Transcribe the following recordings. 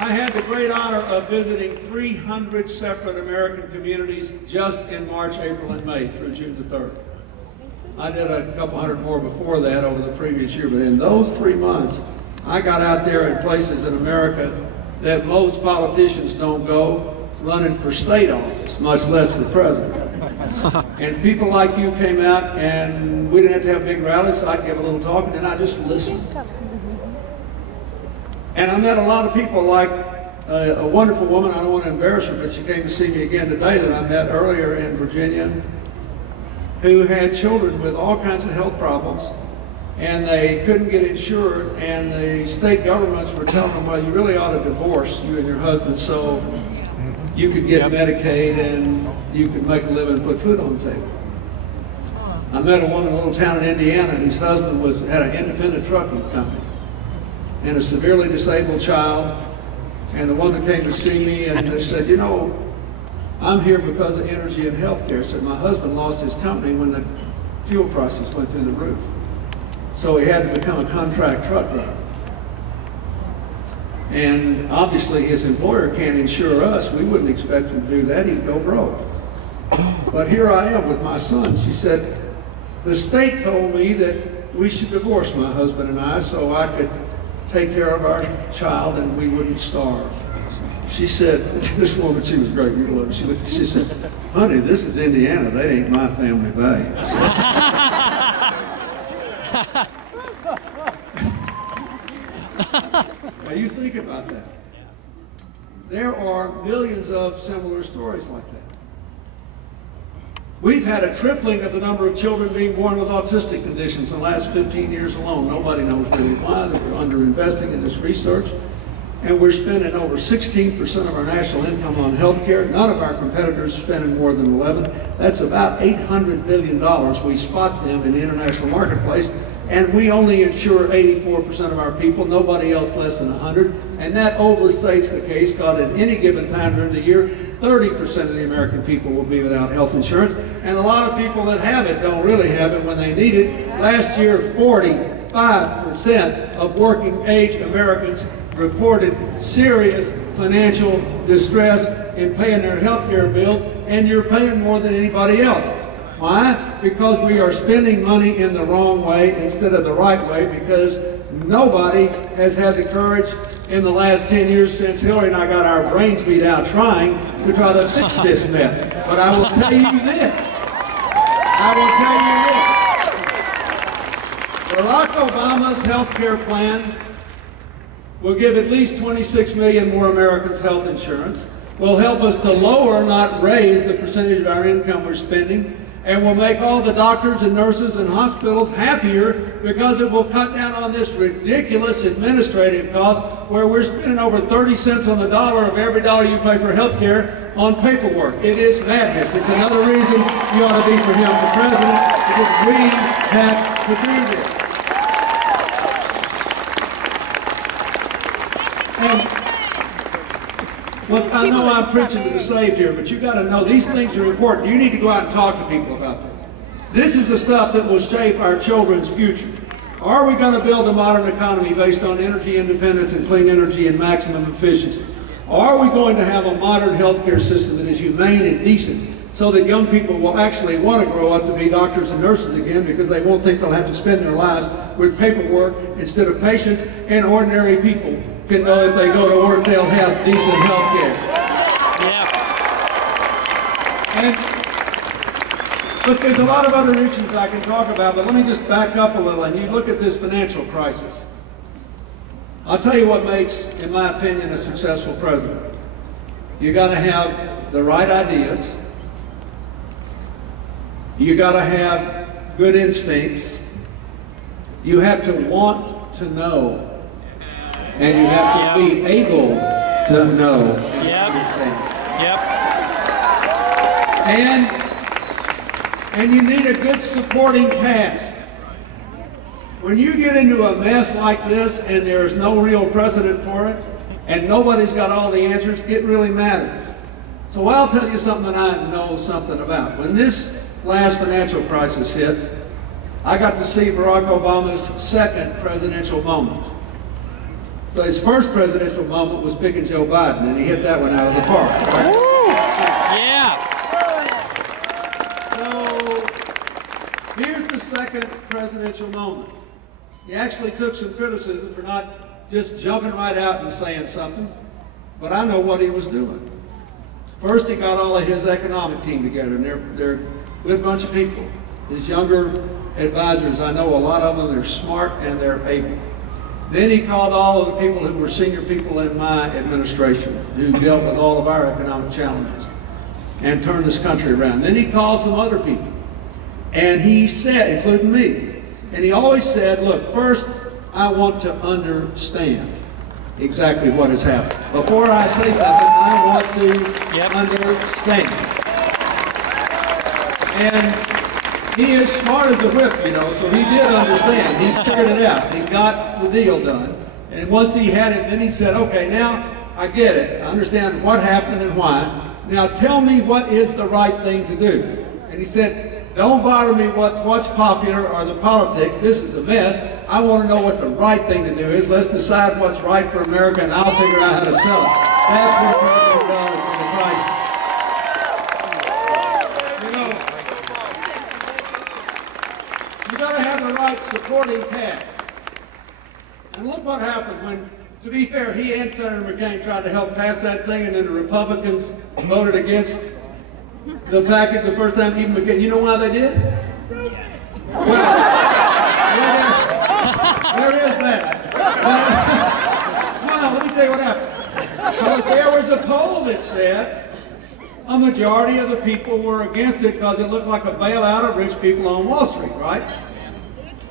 I had the great honor of visiting 300 separate American communities just in March, April, and May through June the 3rd. I did a couple hundred more before that over the previous year, but in those 3 months, I got out there in places in America that most politicians don't go, running for state office, much less for president. And people like you came out, and we didn't have to have big rallies, so I could give a little talk, and then I just listened. And I met a lot of people like a wonderful woman, I don't want to embarrass her, but she came to see me again today that I met earlier in Virginia, who had children with all kinds of health problems, and they couldn't get insured, and the state governments were telling them, well, you really ought to divorce, you and your husband, so you could get Medicaid and you could make a living and put food on the table. I met a woman in a little town in Indiana whose husband had an independent trucking company and a severely disabled child, and the woman came to see me and they said, you know, I'm here because of energy and health care. Said my husband lost his company when the fuel prices went through the roof. So he had to become a contract truck driver. And obviously his employer can't insure us. We wouldn't expect him to do that. He'd go broke. But here I am with my son. She said, the state told me that we should divorce, my husband and I, so I could take care of our child and we wouldn't starve. She said, this woman, she was great, you love her. She said, honey, this is Indiana. That ain't my family values. Now you think about that. There are millions of similar stories like that. We've had a tripling of the number of children being born with autistic conditions in the last 15 years alone. Nobody knows really why. We're underinvesting in this research. And we're spending over 16% of our national income on health care. None of our competitors are spending more than 11. That's about $800 billion. We spot them in the international marketplace. And we only insure 84% of our people, nobody else less than 100. And that overstates the case, because at any given time during the year, 30% of the American people will be without health insurance. And a lot of people that have it don't really have it when they need it. Last year, 45% of working age Americans reported serious financial distress in paying their health care bills, and you're paying more than anybody else. Why? Because we are spending money in the wrong way instead of the right way, because nobody has had the courage in the last 10 years since Hillary and I got our brains beat out trying to try to fix this mess. But I will tell you this. Barack Obama's health care plan will give at least 26 million more Americans health insurance, will help us to lower, not raise, the percentage of our income we're spending, and will make all the doctors and nurses and hospitals happier, because it will cut down on this ridiculous administrative cost where we're spending over 30 cents on the dollar of every dollar you pay for health care on paperwork. It is madness. It's another reason you ought to be for him for president, because we have to do this. And look, I know I'm preaching to the saved here, but you got to know these things are important. You need to go out and talk to people about this. This is the stuff that will shape our children's future. Are we going to build a modern economy based on energy independence and clean energy and maximum efficiency? Are we going to have a modern healthcare system that is humane and decent, so that young people will actually want to grow up to be doctors and nurses again, because they won't think they'll have to spend their lives with paperwork instead of patients, and ordinary people can know if they go to work they'll have decent health care. But there's a lot of other issues I can talk about, but let me just back up a little and you look at this financial crisis. I'll tell you what makes, in my opinion, a successful president. You got to have the right ideas. You got to have good instincts. You have to want to know. And you have to be able to know and understand. And you need a good supporting cast. When you get into a mess like this and there's no real precedent for it, and nobody's got all the answers, it really matters. So I'll tell you something that I know something about. When this last financial crisis hit, I got to see Barack Obama's second presidential moment. So his first presidential moment was picking Joe Biden, and he hit that one out of the park. Right? Yeah. So here's the second presidential moment. He actually took some criticism for not just jumping right out and saying something, but I know what he was doing. First, he got all of his economic team together, and they're a good bunch of people. His younger advisors, I know a lot of them, they're smart and they're able. Then he called all of the people who were senior people in my administration, who dealt with all of our economic challenges, and turned this country around. Then he called some other people, and he said, including me, and he always said, look, first, I want to understand exactly what has happened. Before I say something, I want to understand. And he is smart as a whip, you know, so he did understand. He figured it out. He got the deal done. And once he had it, then he said, okay, now I get it. I understand what happened and why. Now tell me what is the right thing to do. And he said, don't bother me what's popular or the politics. This is a mess. I want to know what the right thing to do is. Let's decide what's right for America, and I'll figure out how to sell it. That's what President does in the crisis. You got to have the right supporting cast. And look what happened when, to be fair, he and Senator McCain tried to help pass that thing, and then the Republicans voted against the package the first time. Even McCain, you know why they did? Well, there is that. Well, let me tell you what happened. Because there was a poll that said a majority of the people were against it because it looked like a bailout of rich people on Wall Street, right?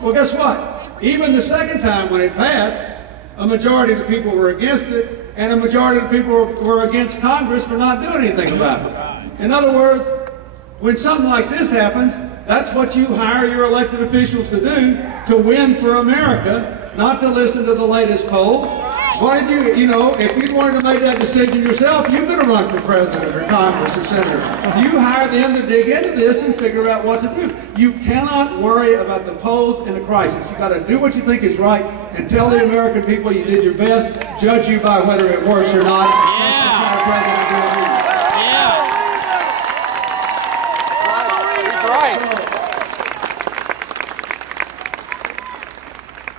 Well, guess what? Even the second time when it passed, a majority of the people were against it, and a majority of the people were against Congress for not doing anything about it. In other words, when something like this happens, that's what you hire your elected officials to do, to win for America, not to listen to the latest poll. Why did you know, if you wanted to make that decision yourself, you could have run for president or Congress or senator. You hire them to dig into this and figure out what to do. You cannot worry about the polls in a crisis. You got to do what you think is right and tell the American people you did your best, judge you by whether it works or not. Yeah.